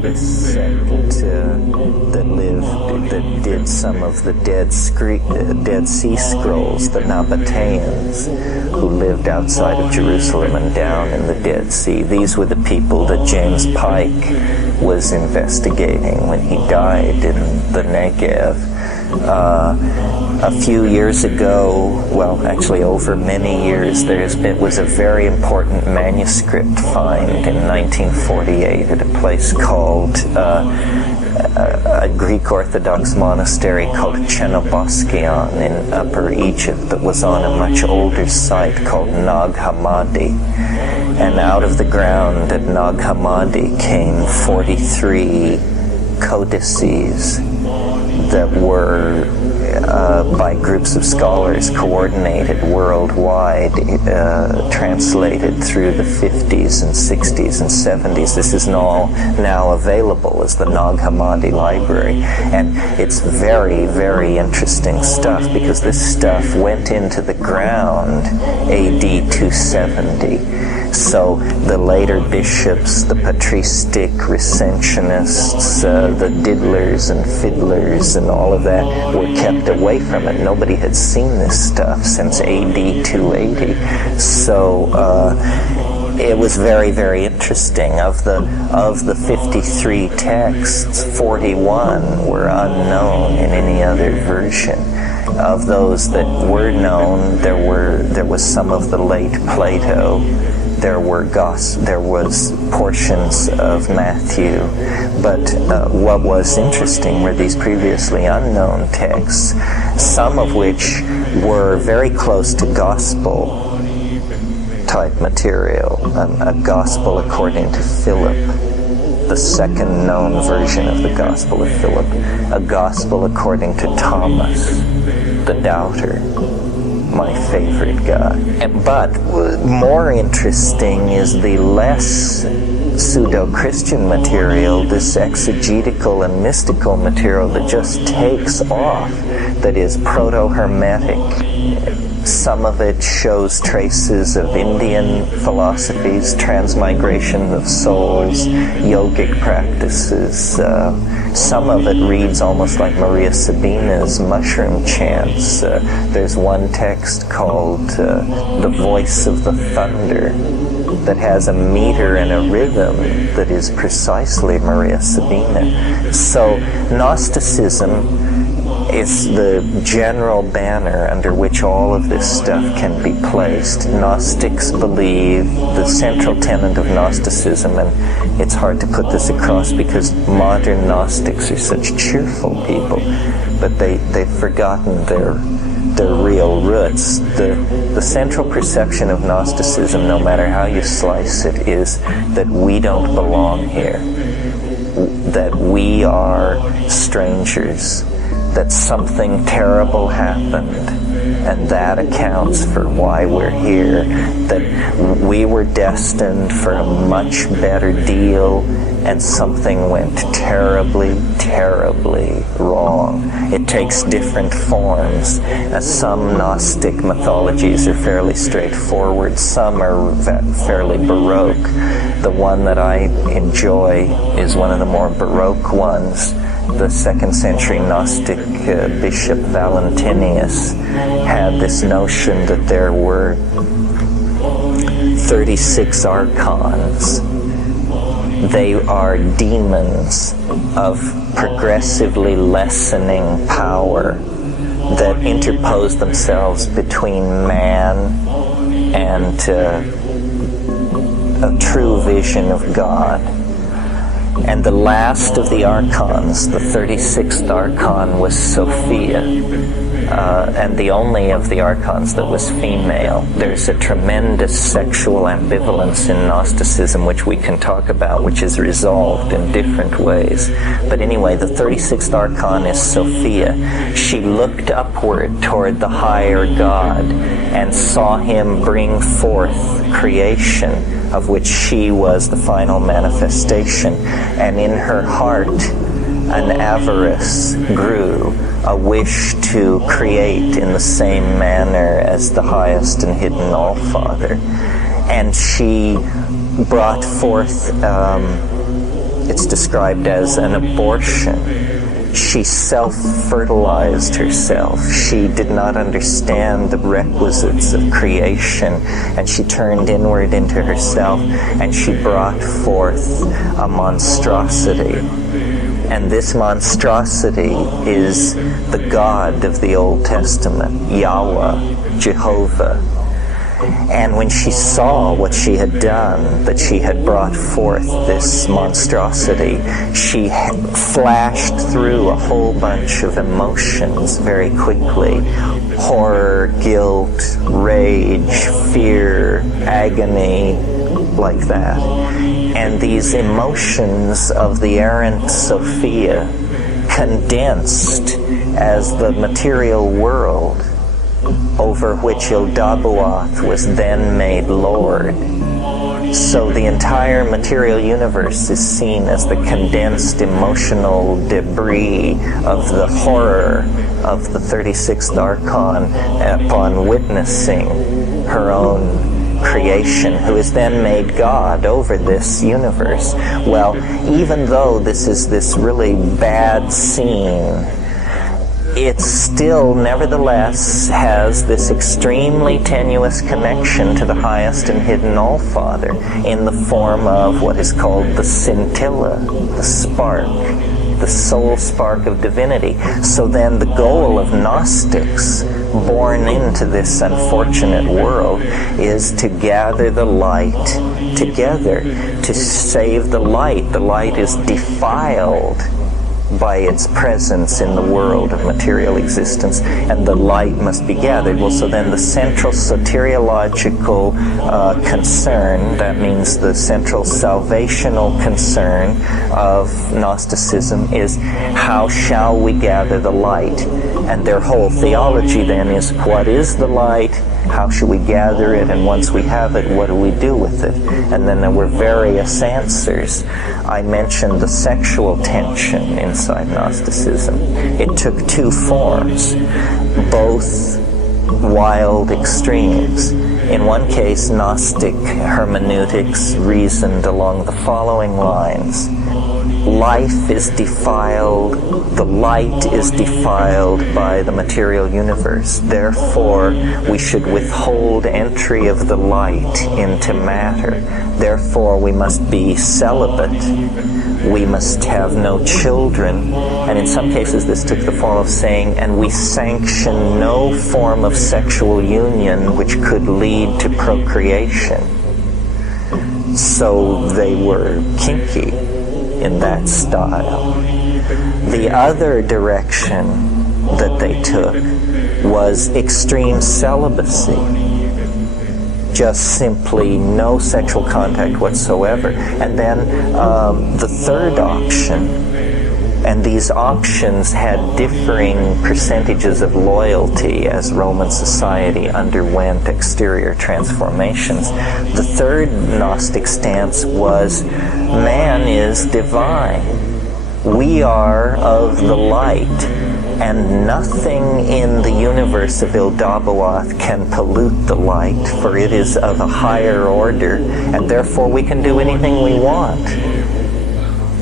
this sect that did some of the Dead Sea Scrolls, the Nabateans, who lived outside of Jerusalem and down in the Dead Sea. These were the people that James Pike was investigating when he died in the Negev. A few years ago, well, actually over many years, was a very important manuscript find in 1948 at a place called a Greek Orthodox monastery called Chenoboskion in Upper Egypt that was on a much older site called Nag Hammadi. And out of the ground at Nag Hammadi came 43 codices that were by groups of scholars coordinated worldwide, translated through the 50s and 60s and 70s. This is all now available as the Nag Hammadi Library. And it's very, very interesting stuff because this stuff went into the ground AD 270. So the later bishops, the patristic recensionists, the diddlers and fiddlers and all of that were kept away from it. Nobody had seen this stuff since AD 280. So it was very, very interesting. Of the 53 texts, 41 were unknown in any other version. Of those that were known, there was some of the late Plato. There was portions of Matthew, but what was interesting were these previously unknown texts, some of which were very close to gospel type material, a gospel according to Philip, the second known version of the Gospel of Philip, a gospel according to Thomas, the doubter, my favorite guy. But more interesting is the less pseudo-Christian material, this exegetical and mystical material that just takes off, that is proto-Hermetic. Some of it shows traces of Indian philosophies, transmigration of souls, yogic practices. Some of it reads almost like Maria Sabina's mushroom chants. There's one text called The Voice of the Thunder that has a meter and a rhythm that is precisely Maria Sabina. So Gnosticism is the general banner under which all of this stuff can be placed. Gnostics believe the central tenet of Gnosticism, and it's hard to put this across because modern Gnostics are such cheerful people, but they've forgotten their real roots. The central perception of Gnosticism, no matter how you slice it, is that we don't belong here, that we are strangers, that something terrible happened, and that accounts for why we're here, that we were destined for a much better deal, and something went terribly, terribly wrong. It takes different forms. Some Gnostic mythologies are fairly straightforward, some are fairly Baroque. The one that I enjoy is one of the more Baroque ones. The 2nd century Gnostic Bishop Valentinius had this notion that there were 36 archons. They are demons of progressively lessening power that interpose themselves between man and a true vision of God. And the last of the archons, the 36th archon, was Sophia, and the only of the archons that was female. There's a tremendous sexual ambivalence in Gnosticism, which we can talk about, which is resolved in different ways. But anyway, the 36th archon is Sophia. She looked upward toward the higher God and saw him bring forth creation, of which she was the final manifestation. And in her heart, an avarice grew, a wish to create in the same manner as the highest and hidden All-Father. And she brought forth It's described as an abortion. She self-fertilized herself. She did not understand the requisites of creation, and she turned inward into herself, and she brought forth a monstrosity. And this monstrosity is the God of the Old Testament, Yahweh, Jehovah. And when she saw what she had done, that she had brought forth this monstrosity, she flashed through a whole bunch of emotions very quickly. Horror, guilt, rage, fear, agony, like that. And these emotions of the errant Sophia condensed as the material world over which Ildabuath was then made Lord. So the entire material universe is seen as the condensed emotional debris of the horror of the 36th Archon upon witnessing her own creation, who is then made God over this universe. Well, even though this is this really bad scene, it still, nevertheless, has this extremely tenuous connection to the highest and hidden All-Father in the form of what is called the scintilla, the spark, the soul spark of divinity. So then the goal of Gnostics, born into this unfortunate world, is to gather the light together, to save the light. The light is defiled by its presence in the world of material existence, and the light must be gathered. Well, so then the central soteriological concern, that means the central salvational concern of Gnosticism, is how shall we gather the light? And their whole theology then is, what is the light? How should we gather it? And once we have it, what do we do with it? And then there were various answers. I mentioned the sexual tension inside Gnosticism. It took two forms, both wild extremes. In one case, Gnostic hermeneutics reasoned along the following lines. Life is defiled, the light is defiled by the material universe. Therefore, we should withhold entry of the light into matter. Therefore, we must be celibate. We must have no children. And in some cases, this took the form of saying, and we sanction no form of sexual union which could lead to procreation. So they were kinky in that style. The other direction that they took was extreme celibacy. Just simply no sexual contact whatsoever. And then the third option, and these options had differing percentages of loyalty as Roman society underwent exterior transformations. The third Gnostic stance was, man is divine. We are of the light, and nothing in the universe of Ildabuath can pollute the light, for it is of a higher order, and therefore we can do anything we want.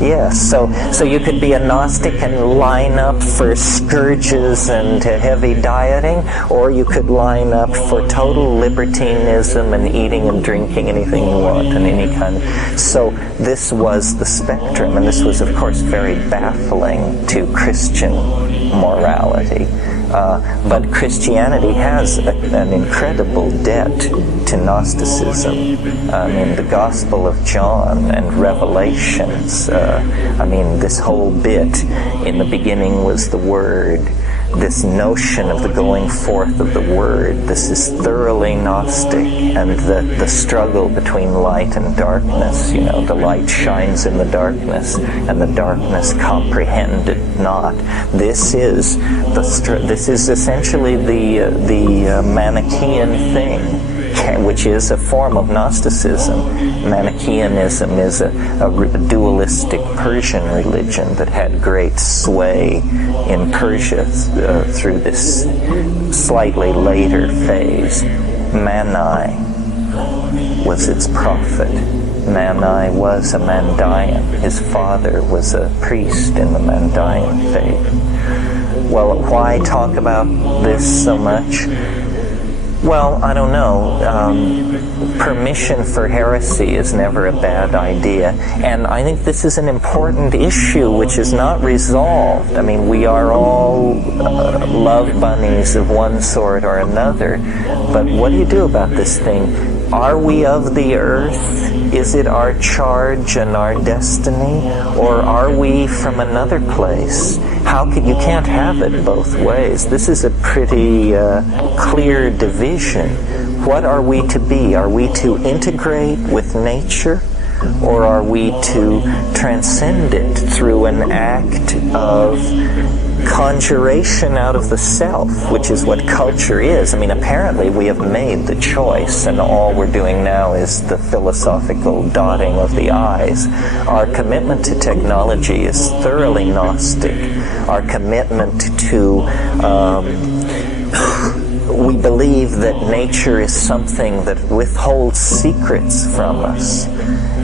Yes, so you could be a Gnostic and line up for scourges and heavy dieting, or you could line up for total libertinism and eating and drinking anything you want and any kind. So this was the spectrum, and this was, of course, very baffling to Christian morality. But Christianity has an incredible debt to Gnosticism. I mean, the Gospel of John and Revelations, this whole bit, in the beginning was the Word, this notion of the going forth of the Word, this is thoroughly Gnostic, and the struggle between light and darkness, the light shines in the darkness, and the darkness comprehended not. This is essentially the Manichaean thing, which is a form of Gnosticism. Manichaeanism is a dualistic Persian religion that had great sway in Persia through this slightly later phase. Mani was its prophet. Mani was a Mandaean. His father was a priest in the Mandaean faith. Well, why talk about this so much? Well, I don't know. Permission for heresy is never a bad idea. And I think this is an important issue which is not resolved. I mean, we are all love bunnies of one sort or another. But what do you do about this thing? Are we of the earth? Is it our charge and our destiny? Or are we from another place? You can't have it both ways. This is a pretty clear division. What are we to be? Are we to integrate with nature? Or are we to transcend it through an act of conjuration out of the self, which is what culture is? I mean, apparently we have made the choice, and all we're doing now is the philosophical dotting of the I's. Our commitment to technology is thoroughly Gnostic. Our commitment to we believe that nature is something that withholds secrets from us,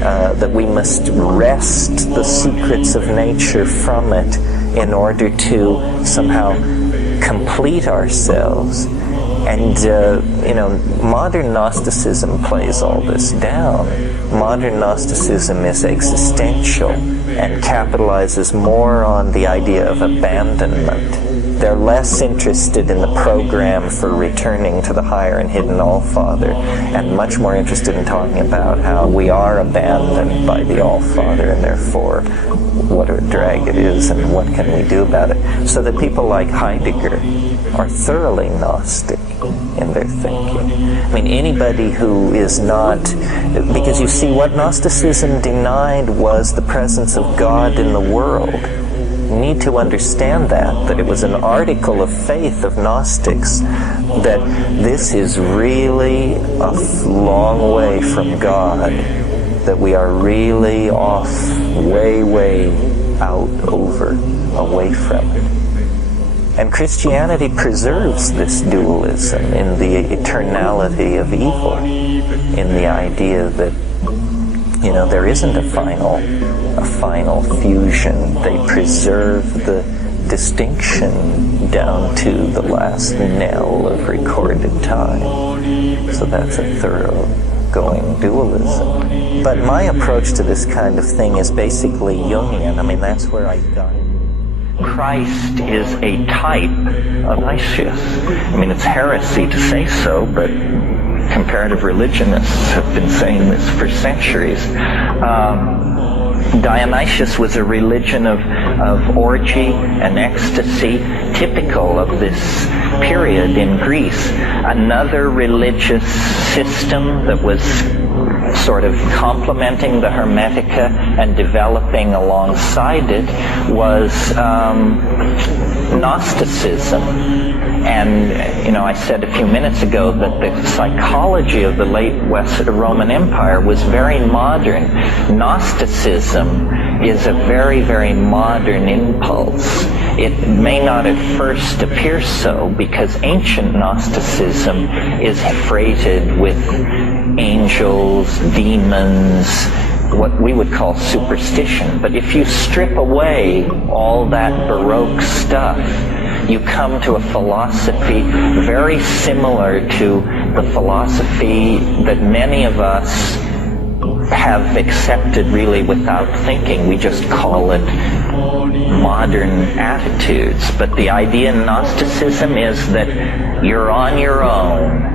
that we must wrest the secrets of nature from it in order to somehow complete ourselves. And, modern Gnosticism plays all this down. Modern Gnosticism is existential and capitalizes more on the idea of abandonment. They're less interested in the program for returning to the higher and hidden All-Father, and much more interested in talking about how we are abandoned by the All-Father, and therefore what a drag it is and what can we do about it. So that people like Heidegger are thoroughly Gnostic in their thinking. I mean, anybody who is not, because you see, what Gnosticism denied was the presence of God in the world. You need to understand that it was an article of faith of Gnostics, that this is really a long way from God, that we are really off, way out, away from it. And Christianity preserves this dualism in the eternality of evil, in the idea that, there isn't a final fusion. They preserve the distinction down to the last knell of recorded time. So that's a thoroughgoing dualism. But my approach to this kind of thing is basically Jungian. I mean, that's where I got it. Christ is a type of Gnosis. I mean, it's heresy to say so, but comparative religionists have been saying this for centuries. Dionysius was a religion of orgy and ecstasy, typical of this period in Greece. Another religious system that was sort of complementing the Hermetica and developing alongside it was Gnosticism. And, I said a few minutes ago that the psychology of the late Roman Empire was very modern. Gnosticism is a very, very modern impulse. It may not at first appear so, because ancient Gnosticism is freighted with angels, demons, what we would call superstition. But if you strip away all that Baroque stuff, you come to a philosophy very similar to the philosophy that many of us have accepted really without thinking. We just call it modern attitudes. But the idea in Gnosticism is that you're on your own.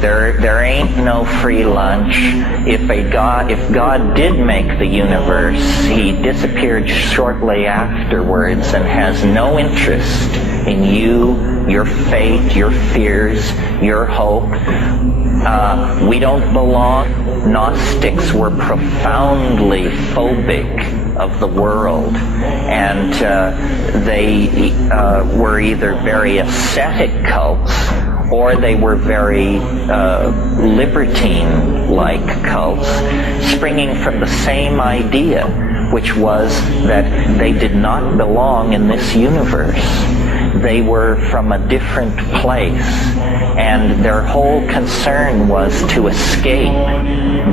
There ain't no free lunch. If God did make the universe, he disappeared shortly afterwards and has no interest in you, your fate, your fears, your hope. We don't belong. Gnostics were profoundly phobic of the world, and they were either very ascetic cults, or they were very libertine-like cults, springing from the same idea, which was that they did not belong in this universe. they were from a different place, and their whole concern was to escape.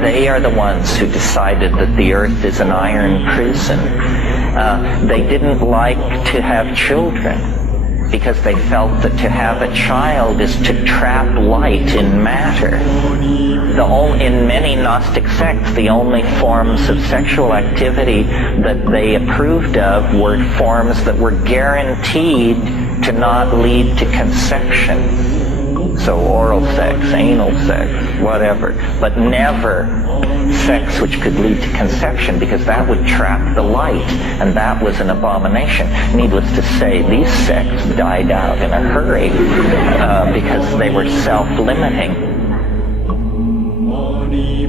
They are the ones who decided that the earth is an iron prison. They didn't like to have children, because they felt that to have a child is to trap light in matter. In many Gnostic sects, the only forms of sexual activity that they approved of were forms that were guaranteed to not lead to conception. So oral sex, anal sex, whatever, but never sex which could lead to conception, because that would trap the light, and that was an abomination. Needless to say, these sects died out in a hurry because they were self-limiting. Mani